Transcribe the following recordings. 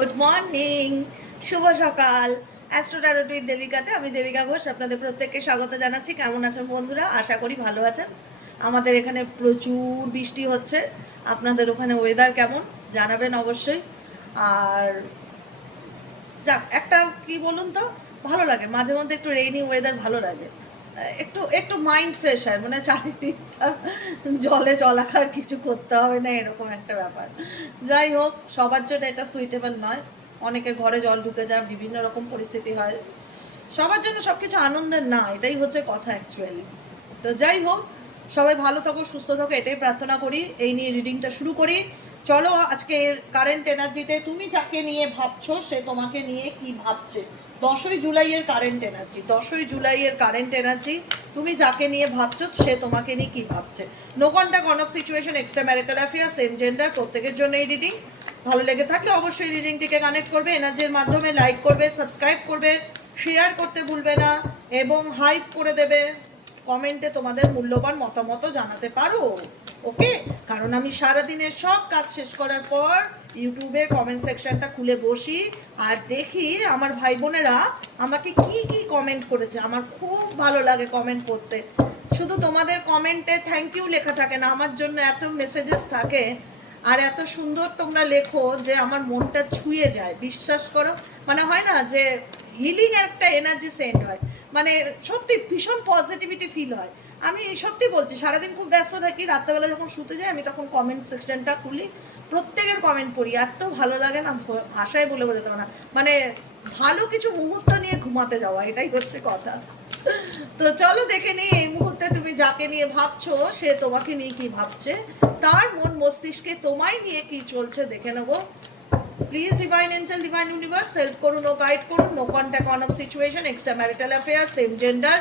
Good morning, শুভ সকাল। Astro tarot with দেবিকাতে আমি দেবিকা ঘোষ আপনাদের প্রত্যেককে স্বাগত জানাচ্ছি। কেমন আছেন বন্ধুরা? আশা করি ভালো আছেন। আমাদের এখানে প্রচুর বৃষ্টি হচ্ছে। আপনাদের ওখানে ওয়েদার কেমন জানাবেন অবশ্যই। আর যাক, একটা কি বলুন তো, ভালো লাগে মাঝে মধ্যে একটু রেইনি ওয়েদার, ভালো লাগে। একটু একটু মাইন্ড ফ্রেশ হয়, মানে চারিদিকটা জলে জলাকার, কিছু করতে হবে না, এরকম একটা ব্যাপার। যাই হোক, সবার জন্য এটা সুইটেবল নয়। অনেকের ঘরে জল ঢুকে যায়, বিভিন্ন রকম পরিস্থিতি হয়। সবার জন্য সব কিছু আনন্দের না, এটাই হচ্ছে কথা অ্যাকচুয়ালি। তো যাই হোক, সবাই ভালো থাকো, সুস্থ থাকো, এটাই প্রার্থনা করি। এই নিয়ে রিডিংটা শুরু করি। চলো, আজকে কারেন্ট এনার্জিতে তুমি যাকে নিয়ে ভাবছো সে তোমাকে নিয়ে কি ভাবছে। 10ই জুলাইয়ের কারেন্ট এনার্জি, 10ই জুলাইয়ের কারেন্ট এনার্জি। তুমি যাকে নিয়ে ভাবছো সে তোমাকে নিয়ে কি ভাবছে। No contact, on off situation, extra marital affair, same gender, প্রত্যেকের জন্য এই রিডিং। ভালো লেগে থাকলে অবশ্যই রিডিংটিকে কানেক্ট করবে, এনার্জির মাধ্যমে লাইক করবে, সাবস্ক্রাইব করবে, শেয়ার করতে ভুলবে না এবং হাইপ করে দেবে। কমেন্টে তোমাদের মূল্যবান মতামত জানাতে পারো, ওকে? কারণ আমি সারাদিনের সব কাজ শেষ করার পর ইউটিউবের কমেন্ট সেকশনটা খুলে বসি আর দেখি আমার ভাই বোনেরা আমাকে কি কি কমেন্ট করেছে। আমার খুব ভালো লাগে কমেন্ট করতে। শুধু তোমাদের কমেন্টে থ্যাংক ইউ লেখা থাকে না, আমার জন্য এত মেসেজেস থাকে আর এত সুন্দর তোমরা লেখো যে আমার মনটা ছুঁয়ে যায়, বিশ্বাস করো। মানে হয় না যে হিলিং একটা এনার্জি সেন্ড হয়, মানে সত্যি ভীষণ পজিটিভিটি ফিল হয়। আমি সত্যি বলছি, সারাদিন খুব ব্যস্ত থাকি, রাত্রেবেলা যখন শুতে যাই আমি তখন কমেন্ট সেকশনটা খুলি, প্রত্যেকের কমেন্ট পড়ি, এত ভালো লাগে না, ভাষায় বলে বোঝাতে পারবো না। মানে ভালো কিছু মুহূর্ত নিয়ে ঘুমাতে যাওয়া, এটাই হচ্ছে কথা। তো চলো দেখে নিই এই মুহূর্তে তুমি যাকে নিয়ে ভাবছো সে তোমাকে নিয়ে কি ভাবছে, তার মন মস্তিষ্কে তোমায় নিয়ে কি চলছে দেখে নেবো। Please divine angel, divine universe, help করুন ও গাইড করুন। No contact, on off situation, extra marital affair, same gender,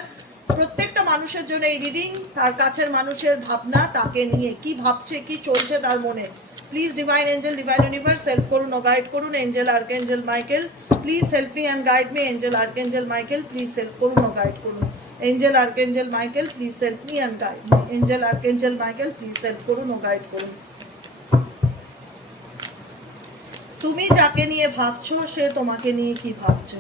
প্রত্যেকটা মানুষের জন্য এই রিডিং। তার কাছের মানুষের ভাবনা, তাকে নিয়ে কি ভাবছে, কি চলছে তার মনে। Please divine angel, divine universe, help করুন ও গাইড করুন। Angel archangel Michael, please help me and guide me. Angel archangel Michael, please help করুন ও গাইড করুন। Angel archangel Michael, please help me and guide me. Angel archangel Michael, please help করুন ও guide করুন। তুমি যাকে নিয়ে ভাবছো সে তোমাকে নিয়ে কি ভাবছে।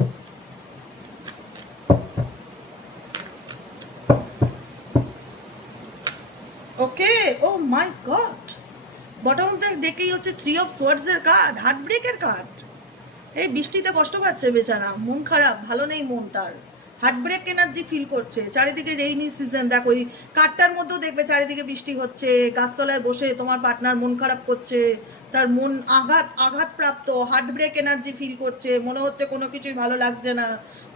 ওকে, ও মাই গড, বটম অফ দ্য ডেকেই হচ্ছে 3 অফ সোয়ার্ডস এর কার্ড, হার্ট ব্রেকের কার্ড। এই বৃষ্টিতে কষ্ট পাচ্ছে বেচারা, মন খারাপ, ভালো নেই মন তার, হার্ট ব্রেক এনার্জি ফিল করছে। চারিদিকে রেইনি সিজন, দেখো এই কার্ডটার মধ্যেও দেখবে চারিদিকে বৃষ্টি হচ্ছে, গাছতলায় বসে তোমার পার্টনার মন খারাপ করছে, তার মন আঘাতপ্রাপ্ত, হার্ট ব্রেক এনার্জি ফিল করছে, মনে হচ্ছে কোনো কিছুই ভালো লাগছে না,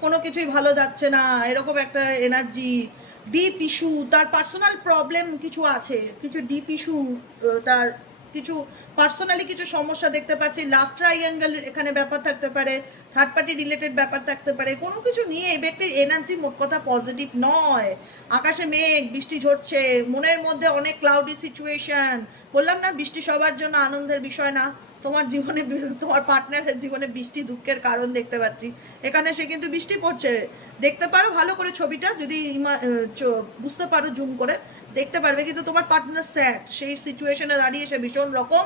কোনো কিছুই ভালো যাচ্ছে না, এরকম একটা এনার্জি। ডিপ ইস্যু, তার পার্সোনাল প্রবলেম কিছু আছে, কিছু ডিপ ইস্যু, তার কিছু পার্সোনালি কিছু সমস্যা দেখতে পাচ্ছি। লাভ ট্রাইঅ্যাঙ্গেল এখানে ব্যাপার থাকতে পারে, থার্ড পার্টি রিলেটেড ব্যাপার থাকতে পারে, কোনো কিছু নিয়ে এই ব্যক্তির এনার্জি মোট কথা পজিটিভ নয়। আকাশে মেঘ, বৃষ্টি ঝরছে, মনের মধ্যে অনেক ক্লাউডি সিচুয়েশন। বললাম না, বৃষ্টি সবার জন্য আনন্দের বিষয় না। তোমার জীবনে, তোমার পার্টনারের জীবনে বৃষ্টি দুঃখের কারণ দেখতে পাচ্ছি। এখানে সে কিন্তু বৃষ্টি পড়ছে, দেখতে পারো ভালো করে ছবিটা, যদি বুঝতে পারো জুম করে দেখতে পারবে। কিন্তু তোমার পার্টনার স্যাড, সেই সিচুয়েশনে দাঁড়িয়ে সে ভীষণ রকম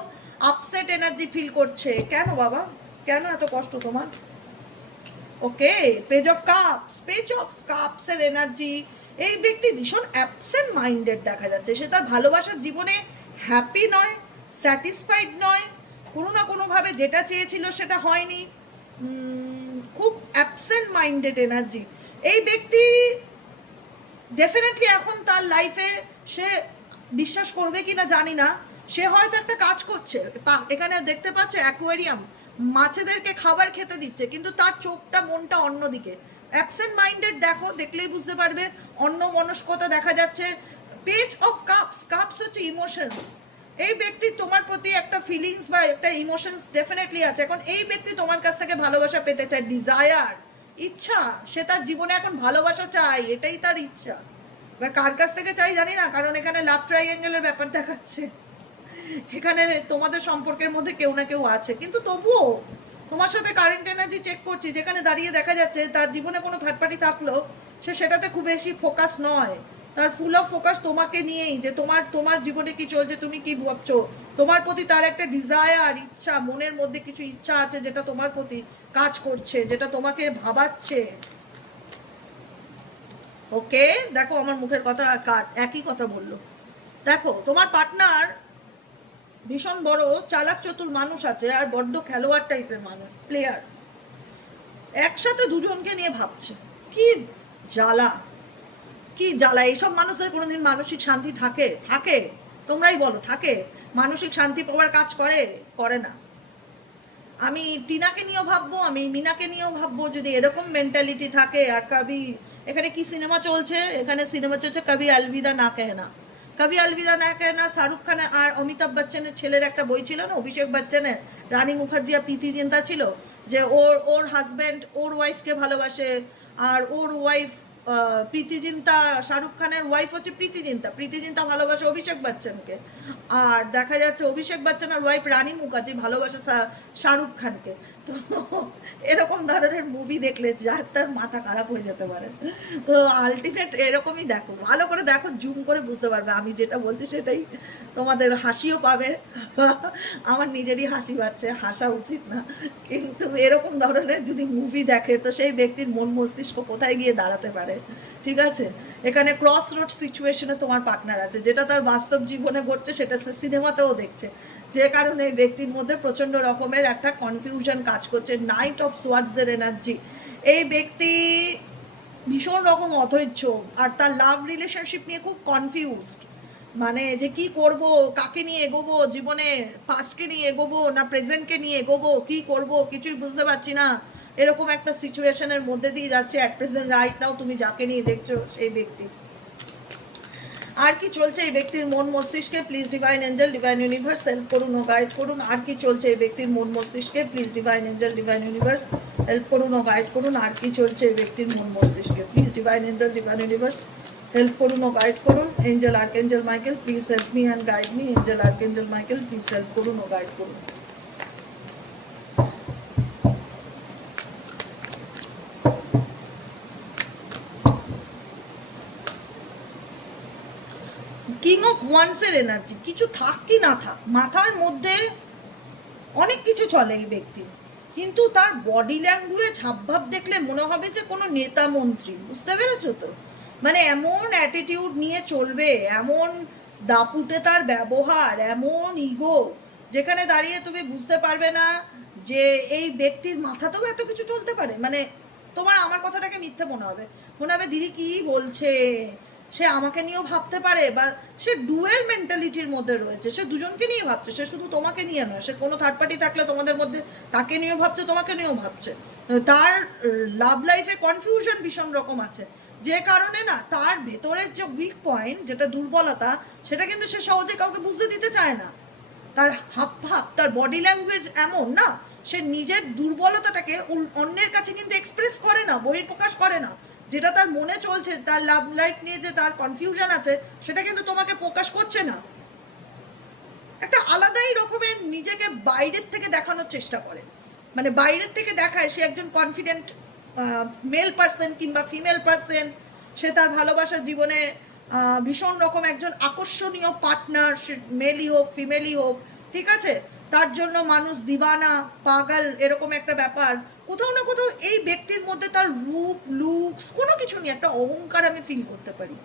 আপসেট এনার্জি ফিল করছে। কেন বাবা, কেন এত কষ্ট তোমার? Okay, page of cups, page of কাপসের এনার্জি। এই ব্যক্তি ভীষণ অ্যাবসেন্ট মাইন্ডেড দেখা যাচ্ছে। সে তার ভালোবাসার জীবনে হ্যাপি নয়, স্যাটিসফাইড নয়, কোনো না কোনোভাবে যেটা চেয়েছিল সেটা হয়নি। খুব অ্যাবসেন্ট মাইন্ডেড এনার্জি এই ব্যক্তি। ডেফিনেটলি এখন তার লাইফে সে, বিশ্বাস করবে কি না জানি না, সে হয়তো একটা কাজ করছে। এখানে দেখতে পাচ্ছ অ্যাকোয়ারিয়াম, মাছেদেরকে খাবার খেতে দিচ্ছে, কিন্তু তার চোখটা মনটা অন্যদিকে। অ্যাবসেন্ট মাইন্ডেড দেখো, দেখলেই বুঝতে পারবে, অন্য মনস্কতা দেখা যাচ্ছে। পেজ অফ কাপস, কাপস হচ্ছে ইমোশনস। এই ব্যক্তির তোমার প্রতি একটা ফিলিংস বা একটা ইমোশনস ডেফিনেটলি আছে। এখন এই ব্যক্তি তোমার কাছ থেকে ভালোবাসা পেতে চায়, ডিজায়ার, ইচ্ছা, সে তার জীবনে এখন ভালোবাসা চাই, এটাই তার ইচ্ছা। এবার কার কাছ থেকে চাই জানি না, কারণ এখানে লাভ ট্রাইঅ্যাঙ্গেলের ব্যাপার দেখাচ্ছে। এখানে তোমাদের সম্পর্কের মধ্যে কেউ না কেউ আছে, কিন্তু তবুও তোমার সাথে কারেন্ট এনার্জি চেক করছি, যেখানে দাঁড়িয়ে দেখা যাচ্ছে তার জীবনে কোনো থার্ড পার্টি থাকলেও সে সেটাতে খুব বেশি ফোকাস নয়। তার ফুল অফ ফোকাস তোমাকে নিয়েই, যে তোমার জীবনে কি চলছে, তুমি কি ভাবছো, তোমার প্রতি তার একটা ডিজায়ার, ইচ্ছা, মনের মধ্যে কিছু ইচ্ছা আছে যেটা তোমার প্রতি কাজ করছে, যেটা তোমাকে ভাবাচ্ছে। ওকে, দেখো আমার মুখের কথা আর কার একই কথা বললো। দেখো তোমার পার্টনার ভীষণ বড় চালাক চতুর মানুষ আছে, আর বড্ড খেলোয়াড় টাইপের মানুষ, প্লেয়ার। একসাথে দুজনকে নিয়ে ভাবছে। কি জ্বালা, কি জ্বালা! এইসব মানুষদের কোনোদিন মানসিক শান্তি থাকে? থাকে? তোমরাই বলো, থাকে? মানসিক শান্তি পাওয়ার কাজ করে? করে না। আমি টিনাকে নিয়েও ভাববো, আমি মিনাকে নিয়েও ভাববো, যদি এরকম মেন্টালিটি থাকে। আর কবি, এখানে কি সিনেমা চলছে? এখানে সিনেমা চলছে কবি আলবিদা না কেহনা। কবি আলবিদা না কেহনা শাহরুখ খানের আর অমিতাভ বচ্চনের ছেলের একটা বই ছিল না, অভিষেক বচ্চনের, রানী মুখার্জি আর প্রীতি জিন্তা ছিল, যে ওর ওর হাজব্যান্ড ওর ওয়াইফকে ভালোবাসে, আর ওর ওয়াইফ প্রীতি জিন্তা, শাহরুখ খানের ওয়াইফ হচ্ছে প্রীতি জিন্তা, প্রীতি জিন্তা ভালোবাসে অভিষেক বচ্চনকে, আর দেখা যাচ্ছে অভিষেক বচ্চনের ওয়াইফ রানী মুখার্জি ভালোবাসে শাহরুখ খানকে। তো এরকম ধরনের মুভি দেখলে যার তার মাথা খারাপ হয়ে যেতে পারে। তো আলটিমেট এরকমই দেখো, ভালো করে দেখো, জুম করে বুঝতে পারবে আমি যেটা বলছি সেটাই। তোমাদের হাসিও পাবে, আমার নিজেরই হাসি পাচ্ছে, হাসা উচিত না, কিন্তু এরকম ধরনের যদি মুভি দেখে তো সেই ব্যক্তির মন মস্তিষ্ক কোথায় গিয়ে দাঁড়াতে পারে। ঠিক আছে, এখানে ক্রস রোড সিচুয়েশনে তোমার পার্টনার আছে, যেটা তার বাস্তব জীবনে ঘটছে সেটা সে সিনেমাতেও দেখছে, যে কারণে এই ব্যক্তির মধ্যে প্রচণ্ড রকমের একটা কনফিউশন কাজ করছে। নাইট অফ সোয়ার্ডসের এনার্জি। এই ব্যক্তি ভীষণ রকম অধৈর্য, আর তার লাভ রিলেশনশিপ নিয়ে খুব কনফিউজড, মানে যে কি করব, কাকে নিয়ে এগোবো জীবনে, পাস্টকে নিয়ে এগোবো না প্রেজেন্টকে নিয়ে এগোবো, কি করব কিছুই বুঝতে পারছি না, এরকম একটা সিচুয়েশনের মধ্যে দিয়ে যাচ্ছে অ্যাট প্রেজেন্ট রাইট নাও তুমি যাকে নিয়ে দেখছো সেই ব্যক্তি। আর কি চলছে এই ব্যক্তির মন মস্তিষ্কে? Please divine angel, divine universe help করুন ও গাইড করুন। আর কি চলছে এই ব্যক্তির মন মস্তিষ্কে? Please divine angel, divine universe help করুন ও গাইড করুন। আর কি চলছে এই ব্যক্তির মন মস্তিষ্কে? Please divine angel, divine universe help করুন ও গাইড করুন। Angel archangel Michael please help me and guide me. Angel archangel Michael please help করুন ও গাইড করুন। কিং অফ ওয়ান্সের এনার্জি। কিছু থাক কি না থাক, মাথার মধ্যে অনেক কিছু চলে এই ব্যক্তির, কিন্তু তার বডি ল্যাঙ্গুয়েজ হাবভাব দেখলে মনে হবে যে কোনো নেতা মন্ত্রী। বুঝতে পেরেছো তো? মানে এমন অ্যাটিটিউড নিয়ে চলবে, এমন দাপুটে তার ব্যবহার, এমন ইগো, যেখানে দাঁড়িয়ে তুমি বুঝতে পারবে না যে এই ব্যক্তির মাথাতেও এত কিছু চলতে পারে। মানে তোমার আমার কথাটাকে মিথ্যে মনে হবে, মনে হবে দিদি কি বলছে, সে আমাকে নিয়েও ভাবতে পারে, বা সে ডুয়েল মেন্টালিটির মধ্যে রয়েছে, সে দুজনকে নিয়ে ভাবছে, সে শুধু তোমাকে নিয়ে নয়, সে কোনো থার্ড পার্টি থাকলে তোমাদের মধ্যে তাকে নিয়েও ভাবছে, তোমাকে নিয়েও ভাবছে। তার লাভ লাইফে কনফিউশন ভীষণ রকম আছে, যে কারণে না তার ভেতরের যে উইক পয়েন্ট, যেটা দুর্বলতা, সেটা কিন্তু সে সহজে কাউকে বুঝতে দিতে চায় না। তার হাব ভাব, তার বডি ল্যাঙ্গুয়েজ এমন না, সে নিজের দুর্বলতাটাকে অন্যের কাছে কিন্তু এক্সপ্রেস করে না, বহিঃপ্রকাশ করে না। যেটা তার মনে চলছে, তার লাভ লাইফ নিয়ে যে তার কনফিউশন আছে, সেটা কিন্তু তোমাকে প্রকাশ করছে না। একটা আলাদাই রকমের নিজেকে বাইরের থেকে দেখানোর চেষ্টা করে, মানে বাইরের থেকে দেখায় সে একজন কনফিডেন্ট মেল পার্সন কিংবা ফিমেল পার্সন, সে তার ভালোবাসার জীবনে ভীষণ রকম একজন আকর্ষণীয় পার্টনার, সে মেলই হোক ফিমেলই হোক, ঠিক আছে, তার জন্য মানুষ দিবানা পাগল, এরকম একটা ব্যাপার। কোথাও না কোথাও এই ব্যক্তির মধ্যে তার রূপ লুকস কোনো কিছু নেই, একটা অহংকার আমি ফিল করতে পারি,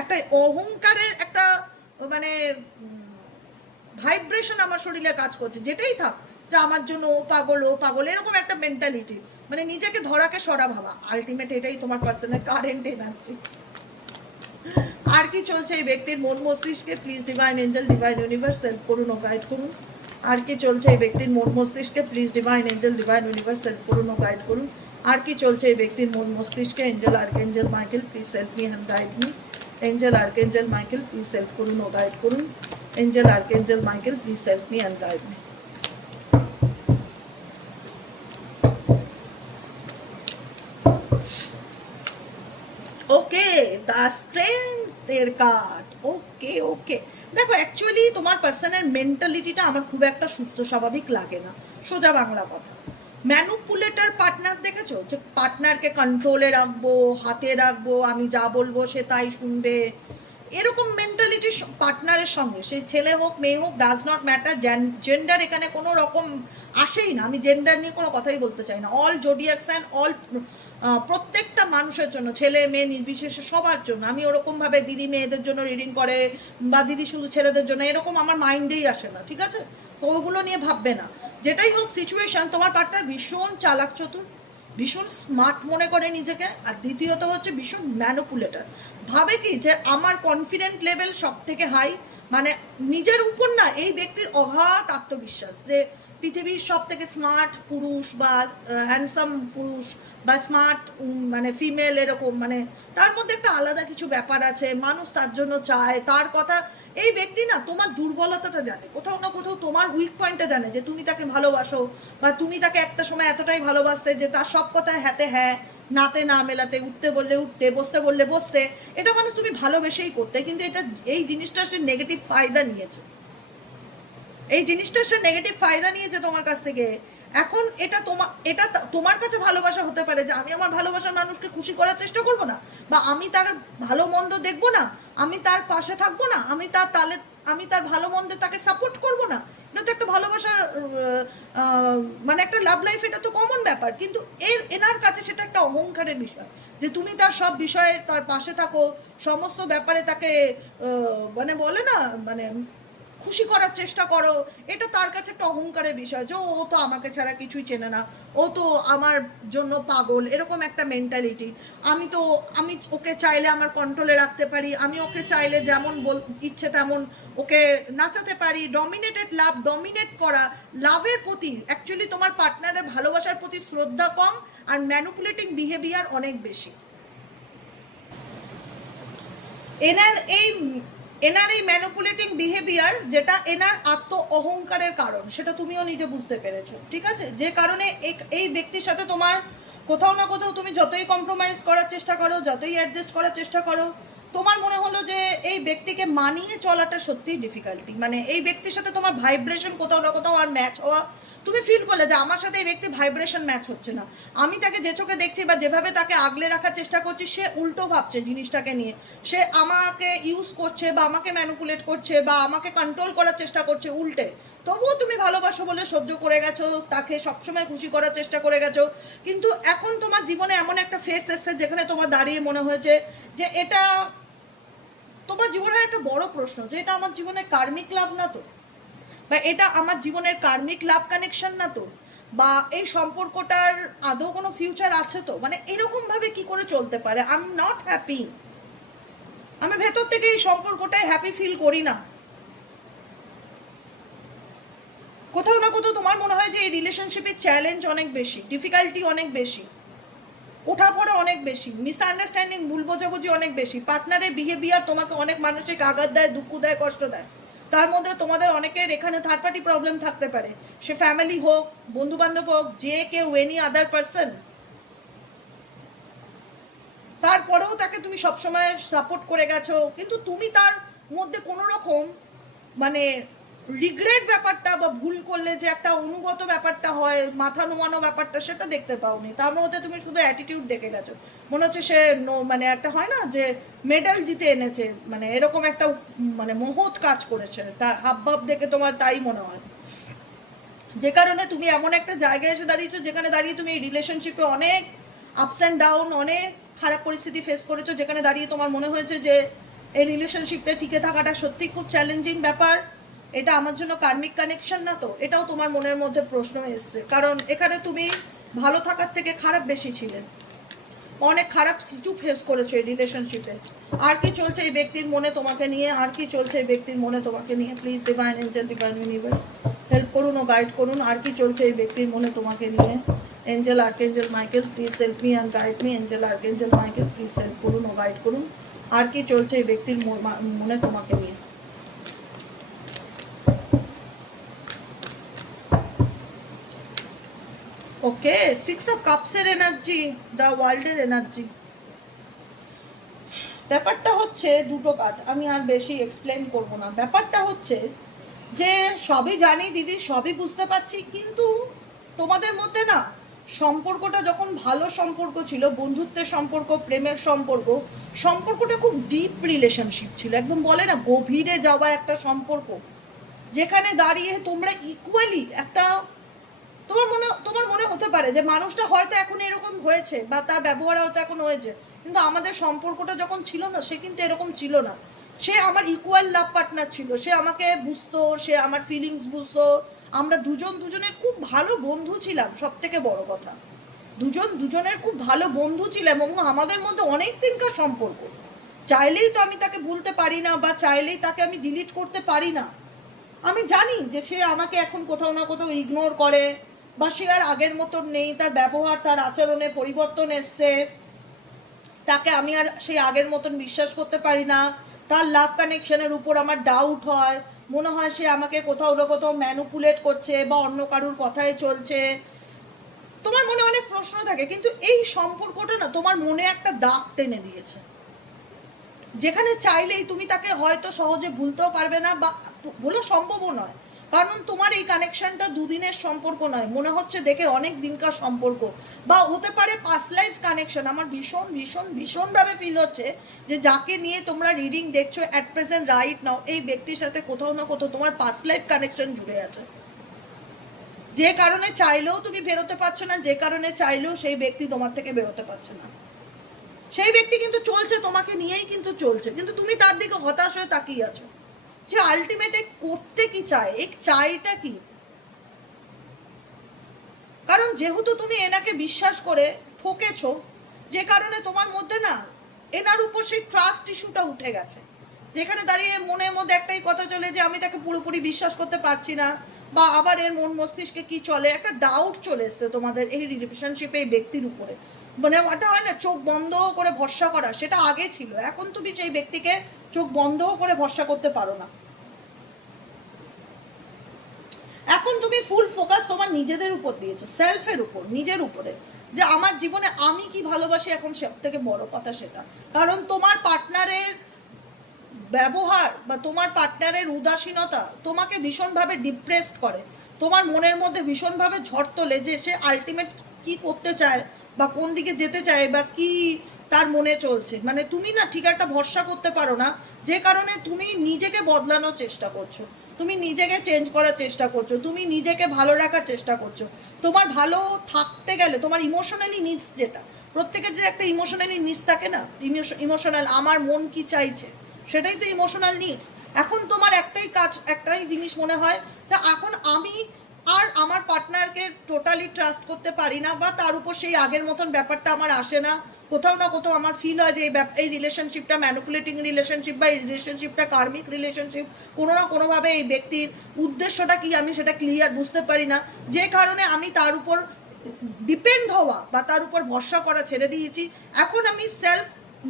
একটা অহংকারের একটা মানে ভাইব্রেশন আমার শরীরে কাজ করছে, যেটাই থাক, যে আমার জন্য ও পাগল, ও পাগল, এরকম একটা মেন্টালিটি, মানে নিজেকে ধরাকে সরা ভাবা। আলটিমেট এটাই তোমার পার্সনের কারেন্ট এনার্জি। আর কি চলছে এই ব্যক্তির মন মস্তিষ্কে? Please divine angel, divine universe help করুন ও গাইড করুন। আর কি চলছে এই ব্যক্তির মন মস্তিষ্কে? Please divine angel, divine universe help করুন ও গাইড করুন। আর কি চলছে এই ব্যক্তির মন মস্তিষ্কে? Angel archangel Michael please help me and guide me. Angel archangel Michael please help করুন ও গাইড করুন। Angel archangel Michael please help me and guide me. Okay, the স্ট্রেংথের কার্ড। ওকে ওকে, দেখো অ্যাকচুয়ালি তোমার পার্সনের মেন্টালিটিটা আমার খুব একটা সুস্থ স্বাভাবিক লাগে না, সোজা বাংলা কথা। ম্যানুপুলেটার পার্টনার দেখেছো, যে পার্টনারকে কন্ট্রোলে রাখবো, হাতে রাখবো, আমি যা বলবো সে তাই শুনবে, এরকম মেন্টালিটি পার্টনারের সঙ্গে, সেই ছেলে হোক মেয়ে হোক, ডাজ নট ম্যাটার, জেন্ডার এখানে কোনো রকম আসেই না। আমি জেন্ডার নিয়ে কোনো কথাই বলতে চাই না। অল জোডিয়াক সাইন, অল প্রত্যেকটা মানুষের জন্য, ছেলে মেয়ে নির্বিশেষে সবার জন্য। আমি ওরকমভাবে দিদি মেয়েদের জন্য রিডিং করে বা দিদি শুধু ছেলেদের জন্য, এরকম আমার মাইন্ডেই আসে না, ঠিক আছে? তো ওগুলো নিয়ে ভাববে না। যেটাই হোক সিচুয়েশন, তোমার পার্টনার ভীষণ চালাক চতুর, ভীষণ স্মার্ট মনে করে নিজেকে, আর দ্বিতীয়ত হচ্ছে ভীষণ ম্যানুপুলেটার। ভাবে কি যে আমার কনফিডেন্ট লেভেল সব থেকে হাই, মানে নিজের উপর না এই ব্যক্তির অগাধ আত্মবিশ্বাস যে পৃথিবীর সব থেকে স্মার্ট পুরুষ বা হ্যান্ডসাম পুরুষ বা স্মার্ট মানে ফিমেল, এরকম মানে তার মধ্যে একটা আলাদা কিছু ব্যাপার আছে, মানুষ তার জন্য চায় তার কথা। এই ব্যক্তি না তোমার দুর্বলতাটা জানে, কোথাও না কোথাও তোমার উইক পয়েন্টটা জানে, যে তুমি তাকে ভালোবাসো বা তুমি তাকে একটা সময় এতটাই ভালোবাসতে যে তার সব কথায় হ্যাঁতে হ্যাঁ, নাতে না মেলাতে, উঠতে বললে উঠতে, বসতে বললে বসতে, এটা মানুষ তুমি ভালোবেসেই করতে। কিন্তু এটা এই জিনিসটা সে নেগেটিভ ফায়দা নিয়েছে, এই জিনিসটা সে নেগেটিভ ফায়দা নিয়েছে তোমার কাছ থেকে। এখন এটা তোমার কাছে ভালোবাসা হতে পারে যে আমি আমার ভালোবাসার মানুষকে খুশি করার চেষ্টা করব না, বা আমি তার ভালো মন্দ দেখবো না, আমি তার পাশে থাকবো না, আমি তার ভালো মন্দে তাকে সাপোর্ট করব না। এটা তো একটা ভালোবাসার মানে একটা লাভ লাইফ, এটা তো কমন ব্যাপার। কিন্তু এনার কাছে সেটা একটা অহংকারের বিষয়, যে তুমি তার সব বিষয়ে তার পাশে থাকো, সমস্ত ব্যাপারে তাকে মানে বলে না, মানে খুশি করার চেষ্টা করো। এটা তার কাছে একটা অহংকারের বিষয়, যে ও তো আমাকে ছাড়া কিছুই চেনে না, ও তো আমার জন্য পাগল, এরকম একটা মেন্টালিটি। আমি ওকে চাইলে আমার কন্ট্রোলে রাখতে পারি, আমি ওকে চাইলে যেমন ইচ্ছে তেমন ওকে নাচাতে পারি। ডমিনেটেড লাভ, ডমিনেট করা লাভের প্রতি, অ্যাকচুয়ালি তোমার পার্টনারের ভালোবাসার প্রতি শ্রদ্ধা কম, আর ম্যানুপুলেটিং বিহেভিয়ার অনেক বেশি। এনার এই ম্যানুপুলেটিং বিহেভিয়ার, যেটা এনার আত্ম অহংকারের কারণ, সেটা তুমিও নিজে বুঝতে পেরেছো, ঠিক আছে? যে কারণে এই ব্যক্তির সাথে তোমার কোথাও না কোথাও, তুমি যতই কম্প্রোমাইজ করার চেষ্টা করো, যতই অ্যাডজাস্ট করার চেষ্টা করো, তোমার মনে হলো যে এই ব্যক্তিকে মানিয়ে চলাটা সত্যিই ডিফিকাল্টি। মানে এই ব্যক্তির সাথে তোমার ভাইব্রেশন কোথাও না কোথাও আর ম্যাচ হওয়া, তুমি ফিল করলে যে আমার সাথে এই ব্যক্তি ভাইব্রেশন ম্যাচ হচ্ছে না। আমি তাকে যে চোখে দেখছি বা যেভাবে তাকে আগলে রাখার চেষ্টা করছি, সে উল্টো ভাবছে জিনিসটাকে নিয়ে, সে আমাকে ইউজ করছে বা আমাকে ম্যানুপুলেট করছে বা আমাকে কন্ট্রোল করার চেষ্টা করছে উল্টে। তবুও তুমি ভালোবাসো বলে সহ্য করে গেছো, তাকে সবসময় খুশি করার চেষ্টা করে গেছো। কিন্তু এখন তোমার জীবনে এমন একটা ফেস এসছে যেখানে তোমার দাঁড়িয়ে মনে হয়েছে যে এটা তোমার জীবনের একটা বড় প্রশ্ন, যে এটা আমার জীবনে কার্মিক লাভ না তো, বা এটা আমার জীবনের কার্মিক লাভ কানেকশন না তো, বা এই সম্পর্কটার আদৌ কোনো ফিউচার আছে তো, মানে এরকমভাবে কি করে চলতে পারে? আই এম নট হ্যাপি, আমি ভেতর থেকে এই সম্পর্কটায় হ্যাপি ফিল করি না। কোথাও না কোথাও তোমার মনে হয় যে এই রিলেশনশিপের চ্যালেঞ্জ অনেক বেশি, ডিফিকাল্টি অনেক বেশি, ওঠাপড়া অনেক বেশি, মিসআন্ডারস্ট্যান্ডিং, ভুল বোঝাবুঝি অনেক বেশি, পার্টনারের বিহেভিয়ার তোমাকে অনেক মানসিক আঘাত দেয়, দুঃখ দেয়, কষ্ট দেয়। তার মধ্যে তোমাদের অনেকের এখানে থার্ড পার্টি প্রবলেম থাকতে পারে, সে ফ্যামিলি হোক, বন্ধু বান্ধব হোক, যে কেউ, এনি আদার পার্সন। তারপরেও তাকে তুমি সবসময় সাপোর্ট করে গেছো, কিন্তু তুমি তার মধ্যে কোনো রকম মানে রিগ্রেট ব্যাপারটা, বা ভুল করলে যে একটা অনুগত ব্যাপারটা হয়, মাথা নোয়ানো ব্যাপারটা, সেটা দেখতে পাওনি। তার মধ্যে তুমি শুধু অ্যাটিটিউড দেখে গেছো, মনে হচ্ছে সে মানে একটা হয় না যে মেডেল জিতে এনেছে, মানে এরকম একটা মানে মহৎ কাজ করেছে, তার হাবভাব দেখে তোমার তাই মনে হয়। যে কারণে তুমি এমন একটা জায়গায় এসে দাঁড়িয়েছো যেখানে দাঁড়িয়ে তুমি এই রিলেশনশিপে অনেক আপস অ্যান্ড ডাউন, অনেক খারাপ পরিস্থিতি ফেস করেছো, যেখানে দাঁড়িয়ে তোমার মনে হয়েছে যে এই রিলেশনশিপটা টিকে থাকাটা সত্যি খুব চ্যালেঞ্জিং ব্যাপার, এটা আমার জন্য কার্মিক কানেকশন না তো, এটাও তোমার মনের মধ্যে প্রশ্ন এসছে। কারণ এখানে তুমি ভালো থাকার থেকে খারাপ বেশি ছিলেন, অনেক খারাপ কিছু ফেস করেছো এই রিলেশনশিপে। আর কি চলছে এই ব্যক্তির মনে তোমাকে নিয়ে, আর কি চলছে এই ব্যক্তির মনে তোমাকে নিয়ে? Please divine angel, divine universe help করুন ও গাইড করুন। আর কি চলছে এই ব্যক্তির মনে তোমাকে নিয়ে? Angel, archangel Michael, please help me and guide me. Angel, archangel Michael, please help করুন ও গাইড করুন। আর কি চলছে এই ব্যক্তির মনে তোমাকে নিয়ে? ওকে, 6 অফ কাপসের এনার্জি, দ্য ওয়ার্ল্ডের এনার্জি। ব্যাপারটা হচ্ছে দুটো কার্ড, আমি আর বেশি এক্সপ্লেন করব না। ব্যাপারটা হচ্ছে যে সবই জানি দিদি, সবই বুঝতে পারছি, কিন্তু তোমাদের মধ্যে না সম্পর্কটা যখন ভালো সম্পর্ক ছিল, বন্ধুত্বের সম্পর্ক, প্রেমের সম্পর্ক, সম্পর্কটা খুব ডিপ রিলেশনশিপ ছিল, একদম বলে না গভীরে যাওয়া একটা সম্পর্ক, যেখানে দাঁড়িয়ে তোমরা ইকুয়ালি একটা, তোমার মনে হতে পারে যে মানুষটা হয়তো এখন এরকম হয়েছে বা তার ব্যবহার হয়তো এখন হয়েছে, কিন্তু আমাদের সম্পর্কটা যখন ছিল না সে কিন্তু এরকম ছিল না। সে আমার ইকুয়াল লাভ পার্টনার ছিল, সে আমাকে বুঝতো, সে আমার ফিলিংস বুঝতো, আমরা দুজনের খুব ভালো বন্ধু ছিলাম। সব থেকে বড় কথা, দুজনের খুব ভালো বন্ধু ছিলাম এবং আমাদের মধ্যে অনেক দিনকার সম্পর্ক। চাইলেই তো আমি তাকে ভুলতে পারি না বা চাইলেই তাকে আমি ডিলিট করতে পারি না। আমি জানি যে সে আমাকে এখন কোথাও না কোথাও ইগনোর করে বা সে আর আগের মতন নেই, তার ব্যবহার, তার আচরণে পরিবর্তন এসছে, তাকে আমি আর সেই আগের মতন বিশ্বাস করতে পারি না, তার লাভ কানেকশনের উপর আমার ডাউট হয়, মনে হয় সে আমাকে কোথাও না কোথাও ম্যানুপুলেট করছে বা অন্য কারুর কথায় চলছে। তোমার মনে অনেক প্রশ্ন থাকে, কিন্তু এই সম্পর্কটা না তোমার মনে একটা দাগ টেনে দিয়েছে, যেখানে চাইলেই তুমি তাকে হয়তো সহজে ভুলতেও পারবে না বা ভুলা সম্ভবও নয়, কারণ তোমার এই কানেকশনটা দুদিনের সম্পর্ক নয়, মনে হচ্ছে দেখে অনেক দিনকার সম্পর্ক, বা হতে পারে পাস্ট লাইফ কানেকশন। আমার ভীষণ ভীষণ ভীষণভাবে ফিল হচ্ছে যে যাকে নিয়ে তোমরা রিডিং দেখছো অ্যাট প্রেজেন্ট রাইট নাও, এই ব্যক্তির সাথে কোথাও না কোথাও তোমার পাস্ট লাইফ কানেকশন জুড়ে আছে, যে কারণে চাইলেও তুমি বেরোতে পারছো না, যে কারণে চাইলেও সেই ব্যক্তি তোমার থেকে বেরোতে পারছে না। সেই ব্যক্তি কিন্তু চলছে, তোমাকে নিয়েই কিন্তু চলছে, কিন্তু তুমি তার দিকে হতাশ হয়ে তাকিয়ে আছো যে আলটিমেটে করতে কি চায়, এই চাইটা কি। কারণ যেহেতু তুমি এনাকে বিশ্বাস করে ঠকেছো, যে কারণে তোমার মধ্যে না এনার উপর সেই ট্রাস্ট ইস্যুটা উঠে গেছে, যেখানে দাঁড়িয়ে মনের মধ্যে একটাই কথা চলে যে আমি তাকে পুরোপুরি বিশ্বাস করতে পারছি না, বা আবার এর মন মস্তিষ্কে কি চলে, একটা ডাউট চলে এসছে তোমাদের এই রিলেশনশিপে এই ব্যক্তির উপরে। মানে ওটা হয় না চোখ বন্ধ করে ভরসা করা, সেটা আগে ছিল, এখন তুমি সেই ব্যক্তিকে চোখ বন্ধ করে ভরসা করতে পারো না। এখন তুমি ফুল ফোকাস তোমার নিজেদের উপর দিয়েছো, সেলফের উপর, নিজের উপরে, যে আমার জীবনে আমি কি ভালোবাসি, এখন সব থেকে বড় কথা সেটা। কারণ তোমার পার্টনারের ব্যবহার বা তোমার পার্টনারের উদাসীনতা তোমাকে ভীষণভাবে ডিপ্রেসড করে, তোমার মনের মধ্যে ভীষণভাবে ঝড় তোলে যে সে আলটিমেট কি করতে চায় বা কোন দিকে যেতে চায় বা কি তার মনে চলছে। মানে তুমি না ঠিক একটা ভরসা করতে পারো না, যে কারণে তুমি নিজেকে বদলানোর চেষ্টা করছো, তুমি নিজেকে চেঞ্জ করার চেষ্টা করছো, তুমি নিজেকে ভালো রাখার চেষ্টা করছো। তোমার ভালো থাকতে গেলে তোমার ইমোশনালি নিডস, যেটা প্রত্যেকের যে একটা ইমোশনালি নিডস থাকে না, ইমোশনাল আমার মন কি চাইছে, সেটাই তো ইমোশনাল নিডস। এখন তোমার একটাই জিনিস মনে হয় যে এখন আমি আর আমার পার্টনারকে টোটালি ট্রাস্ট করতে পারি না, বা তার উপর সেই আগের মতন ব্যাপারটা আমার আসে না। কোথাও না কোথাও আমার ফিল হয় যে এই রিলেশনশিপটা ম্যানুপুলেটিং রিলেশনশিপ বা এই রিলেশনশিপটা কার্মিক রিলেশনশিপ, কোনো না কোনোভাবে এই ব্যক্তির উদ্দেশ্যটা কি আমি সেটা ক্লিয়ার বুঝতে পারি না, যে কারণে আমি তার উপর ডিপেন্ড হওয়া বা তার উপর ভরসা করা ছেড়ে দিয়েছি। এখন আমি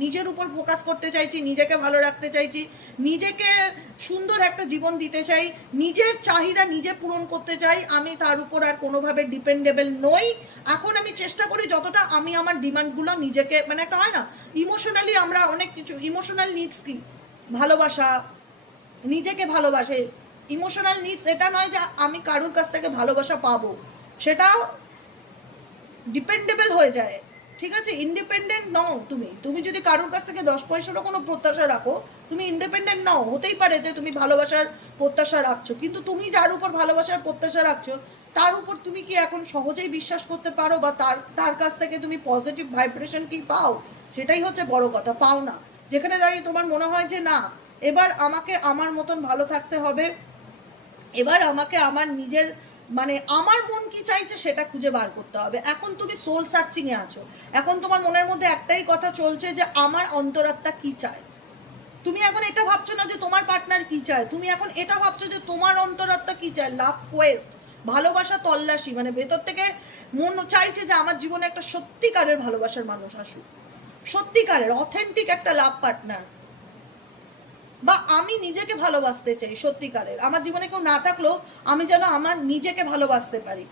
নিজের উপর ফোকাস করতে চাইছি, নিজেকে ভালো রাখতে চাইছি, নিজেকে সুন্দর একটা জীবন দিতে চাই, নিজের চাহিদা নিজে পূরণ করতে চাই, আমি তার উপর আর কোনোভাবে ডিপেন্ডেবল নই। এখন আমি চেষ্টা করি যতটা আমি আমার ডিমান্ডগুলো নিজেকে, মানে একটা হয় না ইমোশনালি আমরা অনেক কিছু, ইমোশনাল নিডস কি, ভালোবাসা, নিজেকে ভালোবাসে। ইমোশনাল নিডস এটা নয় যে আমি কারুর কাছ থেকে ভালোবাসা পাবো, সেটা ডিপেন্ডেবল হয়ে যায়, ঠিক আছে। ইন্ডিপেন্ডেন্ট নও তুমি, তুমি যদি কারোর কাছ থেকে 10 পয়সারও কোনো প্রত্যাশা রাখো, তুমি ইন্ডিপেন্ডেন্ট নও। হতেই পারে যে তুমি ভালোবাসার প্রত্যাশা রাখছো, কিন্তু তুমি যার উপর ভালোবাসার প্রত্যাশা রাখছো তার উপর তুমি কি এখন সহজেই বিশ্বাস করতে পারো, বা তার কাছ থেকে তুমি পজিটিভ ভাইব্রেশন কি পাও, সেটাই হচ্ছে বড় কথা। পাও না, যেখানে দাঁড়িয়ে তোমার মনে হয় যে না, এবার আমাকে আমার মতন ভালো থাকতে হবে, এবার আমাকে আমার নিজের, মানে আমার মন কি চাইছে সেটা খুঁজে বার করতে হবে। এখন তুমি সোল সার্চিংয়ে আছো, এখন তোমার মনের মধ্যে একটাই কথা চলছে যে আমার অন্তরাত্মা কি চায়। তুমি এখন এটা ভাবছো না যে তোমার পার্টনার কি চায়, তুমি এখন এটা ভাবছো যে তোমার অন্তরাত্মা কি চায়। লাভ কোয়েস্ট, ভালোবাসা তল্লাশি, মানে ভেতর থেকে মন চাইছে যে আমার জীবনে একটা সত্যিকারের ভালোবাসার মানুষ আসুক, সত্যিকারের অথেন্টিক একটা লাভ পার্টনার, বা আমি নিজেকে ভালোবাসতে চাই সত্যিকারের। আমার জীবনে কেউ না থাকলেও আমি যেন আমার নিজেকে ভালোবাসতে পারি,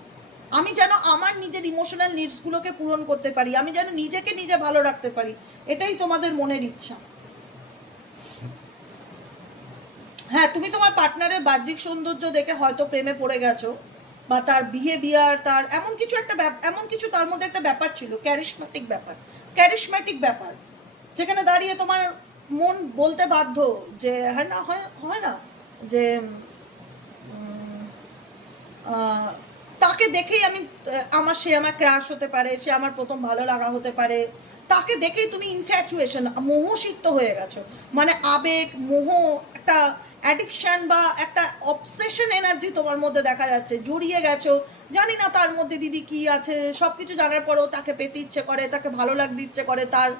আমি যেন আমার নিজের ইমোশনাল নিডসগুলোকে পূরণ করতে পারি, আমি যেন নিজেকে নিজে ভালো রাখতে পারি, এটাই তোমাদের মনের ইচ্ছা। হ্যাঁ, তুমি তোমার পার্টনারের বাহ্যিক সৌন্দর্য দেখে হয়তো প্রেমে পড়ে গেছো, বা তার বিহেভিয়ার, তার এমন কিছু একটা এমন কিছু তার মধ্যে একটা ব্যাপার ছিল, ক্যারিশম্যাটিক ব্যাপার, যেখানে দাঁড়িয়ে তোমার মন বলতে বাধ্য যে হ্যাঁ না, হয় না যে তাকে দেখেই সে আমার ক্রাশ হতে পারে, সে আমার প্রথম ভালো লাগা হতে পারে, তাকে দেখেই তুমি ইনফ্যাচুয়েশন, মোহসিক্ত হয়ে গেছো, মানে আবেগ, মোহ, একটা অ্যাডিকশন বা একটা অবসেশন এনার্জি তোমার মধ্যে দেখা যাচ্ছে, জড়িয়ে গেছো। জানি না তার মধ্যে দিদি কি আছে, সব কিছু জানার পরেও তাকে পেতে ইচ্ছে করে, তাকে ভালো লাগতে ইচ্ছে করে, তার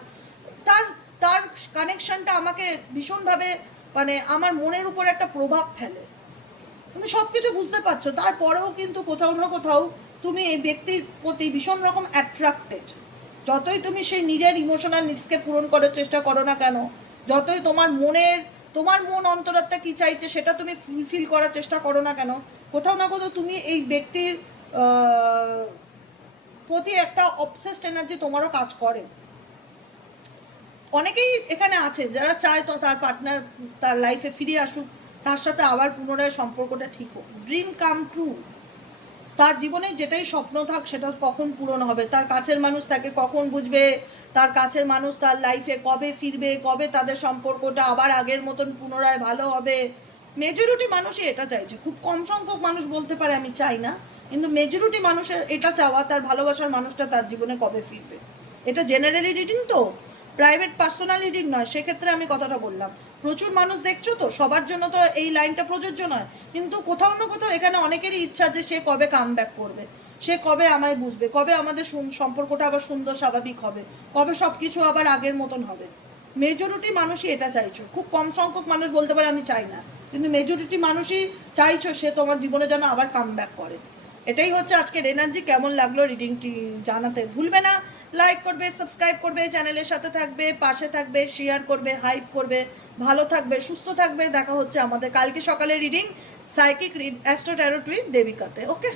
তার তার কানেকশনটা আমাকে ভীষণভাবে, মানে আমার মনের উপর একটা প্রভাব ফেলে। তুমি সব কিছু বুঝতে পারছো, তারপরেও কিন্তু কোথাও না কোথাও তুমি এই ব্যক্তির প্রতি ভীষণ রকম অ্যাট্রাক্টেড। যতই তুমি সেই নিজের ইমোশনাল নিডসকে পূরণ করার চেষ্টা করো না কেন, যতই তোমার মন অন্তরাত্মা কী চাইছে সেটা তুমি ফুলফিল করার চেষ্টা করো না কেন, কোথাও না কোথাও তুমি এই ব্যক্তির প্রতি একটা অবসেসড এনার্জি তোমারও কাজ করে। অনেকেই এখানে আছে যারা চায় তো তার পার্টনার তার লাইফে ফিরে আসুক, তার সাথে আবার পুনরায় সম্পর্কটা ঠিক হোক, ড্রিম কাম ট্রু। তার জীবনে যেটাই স্বপ্ন থাক সেটা কখন পূরণ হবে, তার কাছের মানুষ তাকে কখন বুঝবে, তার কাছের মানুষ তার লাইফে কবে ফিরবে, কবে তাদের সম্পর্কটা আবার আগের মতন পুনরায় ভালো হবে। মেজরিটি মানুষই এটা চাইছে, খুব কম সংখ্যক মানুষ বলতে পারে আমি চাই না, কিন্তু মেজরিটি মানুষের এটা চাওয়া তার ভালোবাসার মানুষটা তার জীবনে কবে ফিরবে। এটা জেনারেলি রিডিং তো, প্রাইভেট পার্সোনাল রিডিং নয়, সেক্ষেত্রে আমি কথাটা বললাম। প্রচুর মানুষ দেখছো তো, সবার জন্য তো এই লাইনটা প্রযোজ্য নয়, কিন্তু কোথাও না কোথাও এখানে অনেকেরই ইচ্ছা যে সে কবে কাম ব্যাক করবে, সে কবে আমায় বুঝবে, কবে আমাদের সম্পর্কটা আবার সুন্দর স্বাভাবিক হবে, কবে সব কিছু আবার আগের মতন হবে। মেজরিটি মানুষই এটা চাইছো, খুব কম সংখ্যক মানুষ বলতে পারে আমি চাই না, কিন্তু মেজরিটি মানুষই চাইছো সে তোমার জীবনে যেন আবার কাম ব্যাক করে। এটাই হচ্ছে আজকের এনার্জি। কেমন লাগলো রিডিংটি জানাতে ভুলবে না, লাইক করবে, সাবস্ক্রাইব করবে, চ্যানেলের সাথে থাকবে, পাশে থাকবে, শেয়ার করবে, হাইপ করবে, ভালো থাকবে, সুস্থ থাকবে। দেখা হচ্ছে আমাদের কালকে সকালে reading psychic astro tarot with দেবিকাতে। ওকে।